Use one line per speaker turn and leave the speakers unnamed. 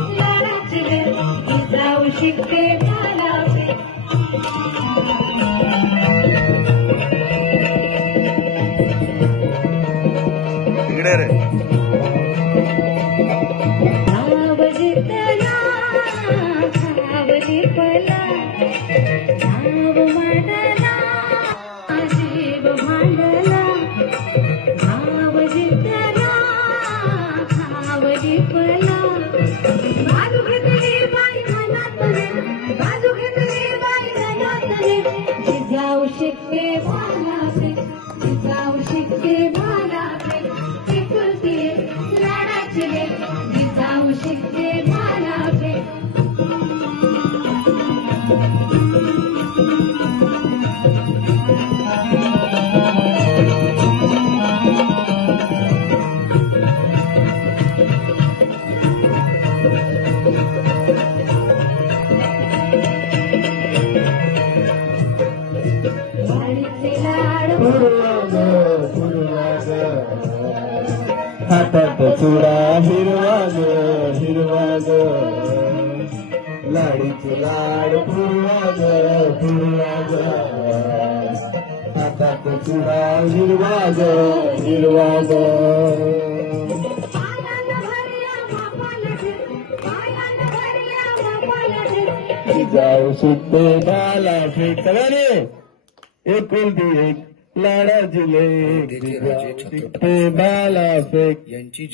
हनुमान हातीबाई करी लागला हनुमान जिजाऊ शिकते भालाफे जिजाऊ शिकते भालाफे एकुलती एक लाडाचे जिजाऊ शिकते भालाफे हातात चुडा
हिरवा ग हिरवा चुडा हिरवाग. लाड पुरवा लाड पुरवा ग हातात चुडा
हिरवा ग हिरवा ग
जाऊ सुट्टे बाला फेकल्याने एकुलती एक लाडा जिले बाला फेक
यांची